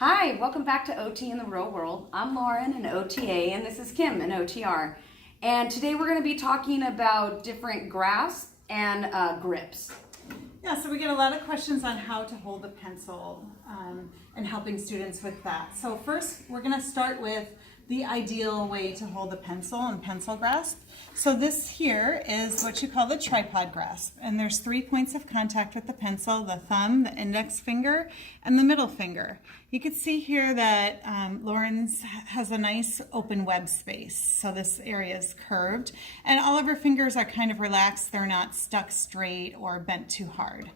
Hi, welcome back to OT in the Real World. I'm Lauren, an OTA, and this is Kim, an OTR. And today we're going to be talking about different grasps and grips. Yeah, so we get a lot of questions on how to hold a pencil and helping students with that. So first, we're going to start with the ideal way to hold a pencil and pencil grasp. So this here is what you call the tripod grasp, and there's 3 points of contact with the pencil: the thumb, the index finger, and the middle finger. You can see here that Lauren's has a nice open web space, so this area is curved, and all of her fingers are kind of relaxed. They're not stuck straight or bent too hard.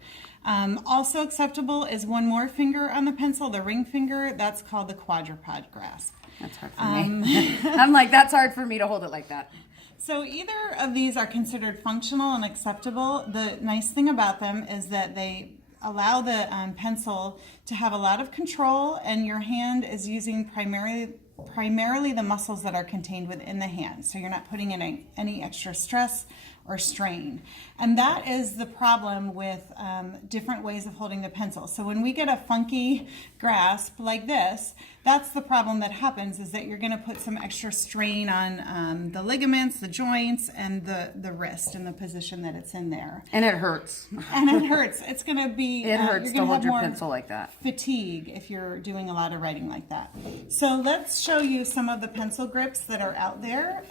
Also acceptable is one more finger on the pencil, the ring finger. That's called the quadruped grasp. That's hard for me. I'm like, that's hard for me to hold it like that. So either of these are considered functional and acceptable. The nice thing about them is that they allow the pencil to have a lot of control, and your hand is using primarily the muscles that are contained within the hand. So you're not putting in any extra stress or strain. And that is the problem with different ways of holding the pencil. So when we get a funky grasp like this, that's the problem that happens, is that you're going to put some extra strain on the ligaments, the joints, and the wrist in the position that it's in there. And it hurts. And it hurts. It's going to be... It hurts to hold your pencil like that. Fatigue if you're doing a lot of writing like that. So let's show you some of the pencil grips that are out there.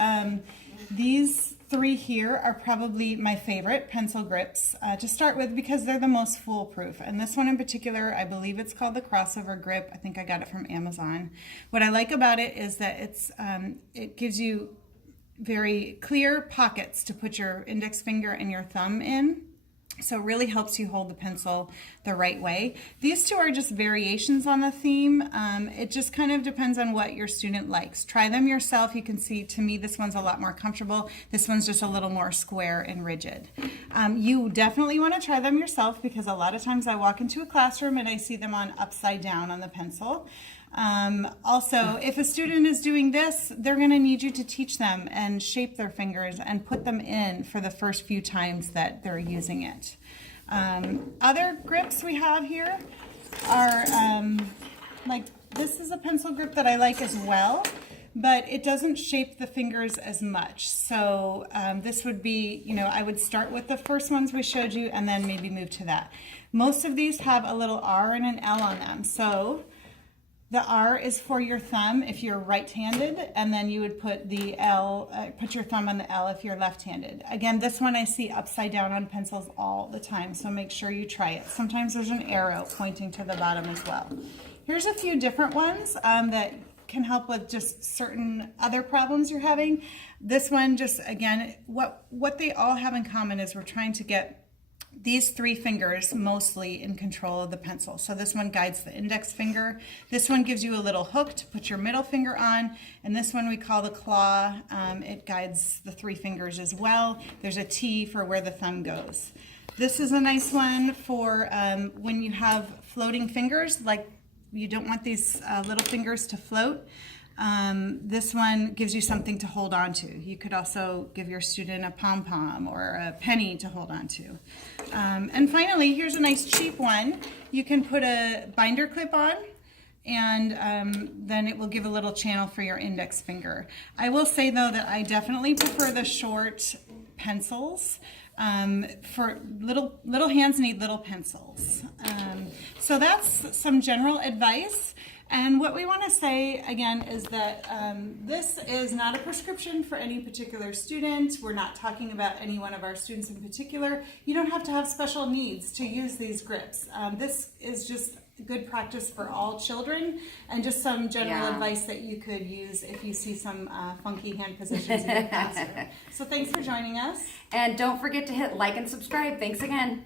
These 3 here are probably my favorite pencil grips to start with, because they're the most foolproof. And this one in particular, I believe it's called the crossover grip. I think I got it from Amazon. What I like about it is that it gives you very clear pockets to put your index finger and your thumb in. So it really helps you hold the pencil the right way. These 2 are just variations on the theme. It just kind of depends on what your student likes. Try them yourself. You can see, to me, this one's a lot more comfortable. This one's just a little more square and rigid. You definitely want to try them yourself, because a lot of times I walk into a classroom and I see them on upside down on the pencil. Also, if a student is doing this, they're going to need you to teach them and shape their fingers and put them in for the first few times that they're using it. Other grips we have here are like, this is a pencil grip that I like as well, but it doesn't shape the fingers as much. So this would be, I would start with the first ones we showed you and then maybe move to that. Most of these have a little R and an L on them. So the R is for your thumb if you're right-handed, and then you would put the L, put your thumb on the L if you're left-handed. Again, this one I see upside down on pencils all the time, so make sure you try it. Sometimes there's an arrow pointing to the bottom as well. Here's a few different ones that can help with just certain other problems you're having. This one, just again, what they all have in common is we're trying to get these 3 fingers mostly in control of the pencil. So this one guides the index finger. This one gives you a little hook to put your middle finger on. And this one we call the claw. It guides the 3 fingers as well. There's a T for where the thumb goes. This is a nice one for when you have floating fingers, like you don't want these little fingers to float. This one gives you something to hold on to. You could also give your student a pom-pom or a penny to hold on to. And finally, here's a nice cheap one. You can put a binder clip on, and then it will give a little channel for your index finger. I will say, though, that I definitely prefer the short pencils. For little hands need little pencils. So that's some general advice. And what we want to say, again, is that this is not a prescription for any particular student. We're not talking about any one of our students in particular. You don't have to have special needs to use these grips. This is just good practice for all children, and just some general advice that you could use if you see some funky hand positions in your classroom. So thanks for joining us. And don't forget to hit like and subscribe. Thanks again.